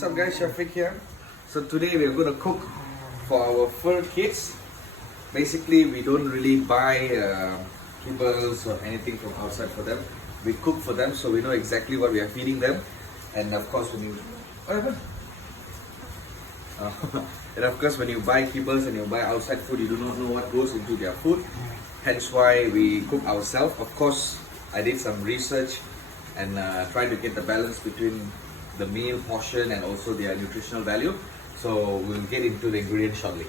What's up guys, Shafiq here. So today we're going to cook for our fur kids. Basically we don't really buy kibbles or anything from outside for them. We cook for them so we know exactly what we are feeding them. And of course when you and of course when you buy kibbles and you buy outside food, you do not know what goes into their food. Hence why we cook ourselves. Of course I did some research and tried to get the balance between the meal portion and also their nutritional value. So we'll get into the ingredients shortly.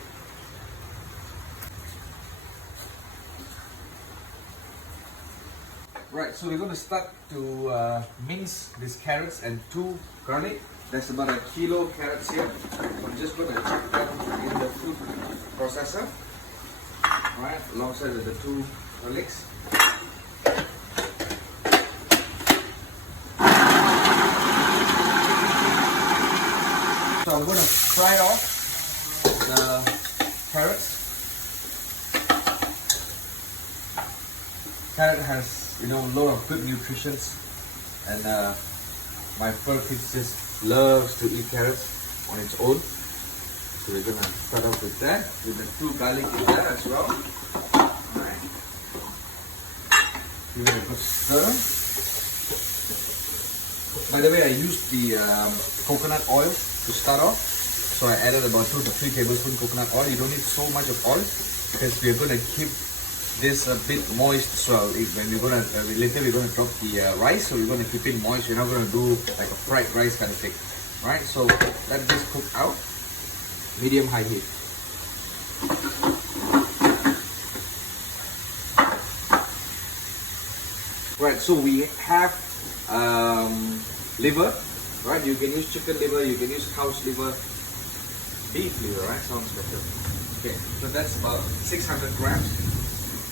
Right, so we're going to start to mince these carrots and 2 garlic. That's about 1 kilo carrots here. I'm just going to chop them in the food processor. Alright, alongside with the 2 garlics. So I'm going to fry off the carrots. Carrot has, a lot of good nutritions, and my fur kids just loves to eat carrots on its own. So we're gonna start off with that, with the 2 garlic in there as well. Alright. Give it a good stir. By the way, I used the coconut oil to start off. So I added about 2 to 3 tablespoons coconut oil. You don't need so much of oil because we're gonna keep this a bit moist as well. When we're gonna later we're gonna drop the rice, so we're gonna keep it moist. We're not gonna do like a fried rice kind of thing, right? So let this cook out, medium high heat. Right, so we have liver, right? You can use chicken liver, you can use cow's liver, beef liver, right? Sounds better. Okay, so that's about 600 grams.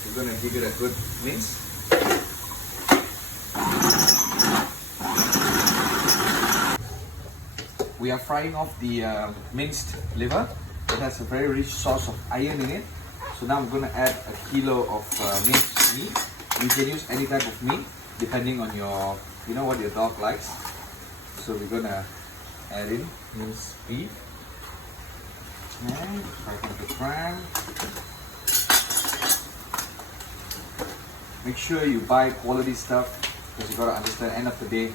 We're going to give it a good mince. We are frying off the minced liver. It has a very rich source of iron in it. So now I'm going to add 1 kilo of minced meat. You can use any type of meat depending on your, what your dog likes. So we're going to add in minced beef. And 500 grams. Make sure you buy quality stuff because you gotta understand, end of the day,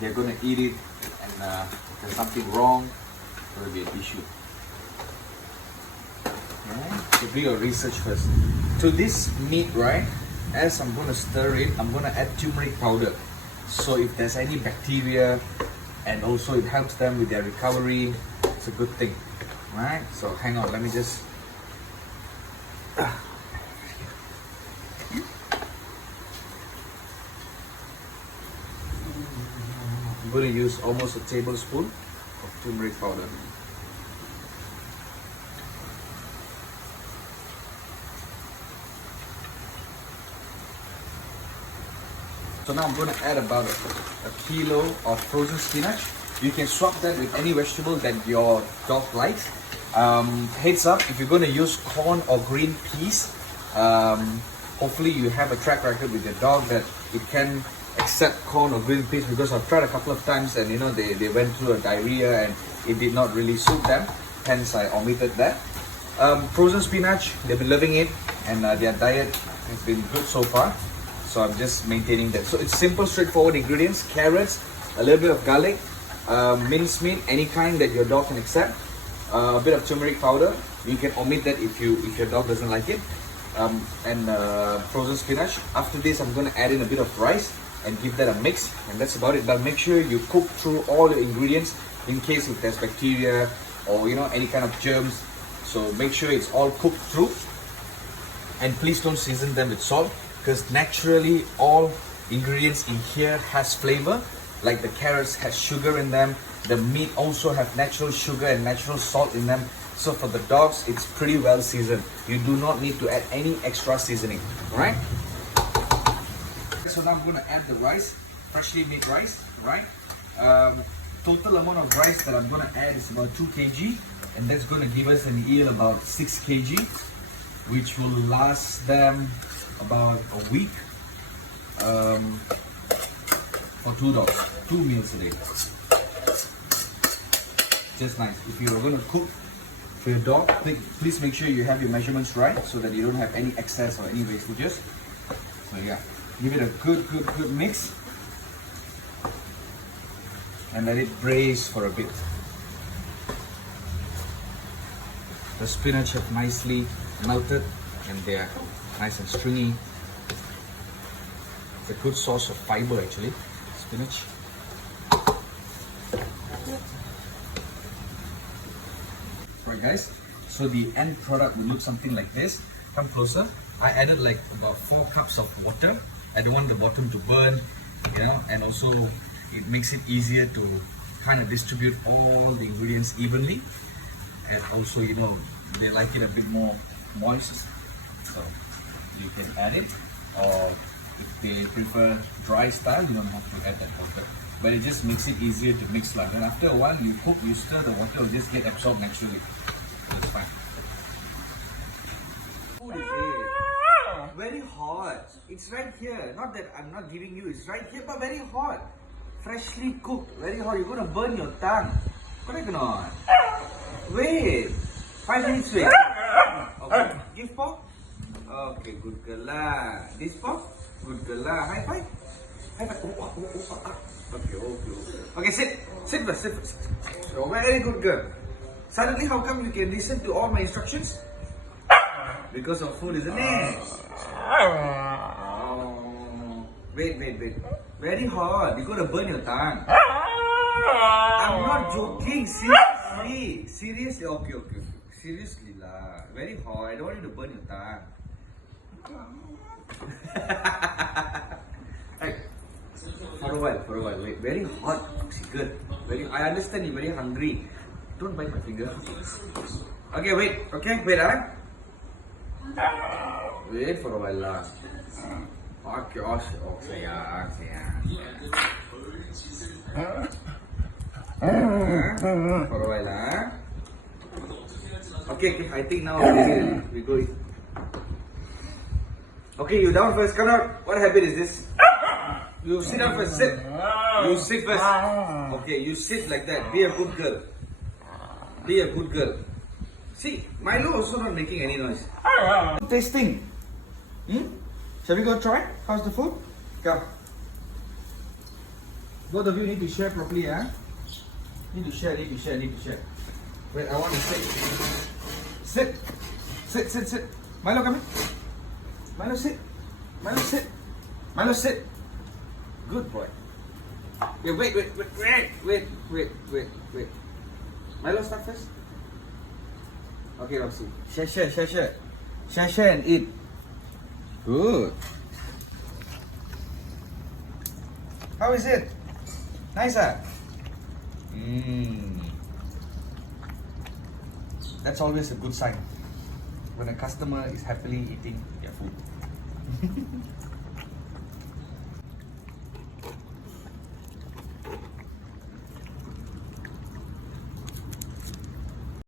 they're gonna eat it, and if there's something wrong, there will be an issue. Okay. So do your research first. To this meat, right, as I'm gonna stir it, I'm gonna add turmeric powder. So if there's any bacteria, and also it helps them with their recovery, it's a good thing, right? So hang on, let me just. I'm going to use almost a tablespoon of turmeric powder. So now I'm going to add about a kilo of frozen spinach. You can swap that with any vegetable that your dog likes. Heads up, if you're going to use corn or green peas, hopefully you have a track record with your dog that it can accept corn or green peas, because I've tried a couple of times and they went through a diarrhea and it did not really suit them, hence I omitted that. Frozen spinach, they've been loving it, and their diet has been good so far, so I'm just maintaining that. So it's simple, straightforward ingredients: carrots, a little bit of garlic, minced meat, any kind that your dog can accept, a bit of turmeric powder. You can omit that if your dog doesn't like it, and frozen spinach. After this I'm going to add in a bit of rice and give that a mix, and that's about it. But make sure you cook through all the ingredients in case if there's bacteria or any kind of germs. So make sure it's all cooked through, and please don't season them with salt, because naturally all ingredients in here has flavor. Like the carrots has sugar in them, the meat also have natural sugar and natural salt in them. So for the dogs, it's pretty well seasoned. You do not need to add any extra seasoning, right? So now I'm going to add the rice, freshly made rice, right? Total amount of rice that I'm going to add is about 2 kg, and that's going to give us an yield about 6 kg, which will last them about a week for 2 dogs, 2 meals a day. just nice. If you're going to cook for your dog, please make sure you have your measurements right so that you don't have any excess or any wastages. So yeah, give it a good mix and let it braise for a bit. The spinach have nicely melted and they are nice and stringy. It's a good source of fiber actually, spinach. Right guys, so the end product will look something like this. Come closer. I added like about 4 cups of water. I don't want the bottom to burn, you know, and also it makes it easier to kind of distribute all the ingredients evenly. And also, you know, they like it a bit more moist, so you can add it, or if they prefer dry style, you don't have to add that water, but it just makes it easier to mix lah. And after a while you cook, you stir, the water will just get absorbed naturally, so it's fine. Food is it? Very hot. It's right here, not that I'm not giving you, it's right here, but very hot, freshly cooked, very hot. You're gonna burn your tongue, correct or not? Wait, 5 minutes wait. Okay, give pork. Okay, good girl lah. This pork, good girl lah. High five. High five. Okay. Okay, sit first. So, very good girl. Suddenly, how come you can listen to all my instructions? Because of food, isn't it? Oh. Wait. Very hot. You're gonna burn your tongue. I'm not joking. Seriously. Okay. Seriously lah. Very hot. I don't want you to burn your tongue. Hey, for a while. Wait. Very hot. Good. I understand you're very hungry. Don't bite my finger. Okay, wait. Wait, wait for a while lah. Okay, yeah. For a while lah. Okay, I think now we go eat. Okay, you down first. Come out. What habit is this? You sit down first. Sit. You sit first. Okay, you sit like that. Be a good girl. See, Milo also not making any noise. Tasting. Shall we go try? How's the food? Come. Both of you need to share properly, huh? Need to share. Wait, I want to sit. Sit. Milo, come here. Milo, sit. Milo, sit. Good boy. Wait. Milo, start first. Okay, Roxy. Share and eat. Good. How is it? Nice, huh? That's always a good sign when a customer is happily eating their food.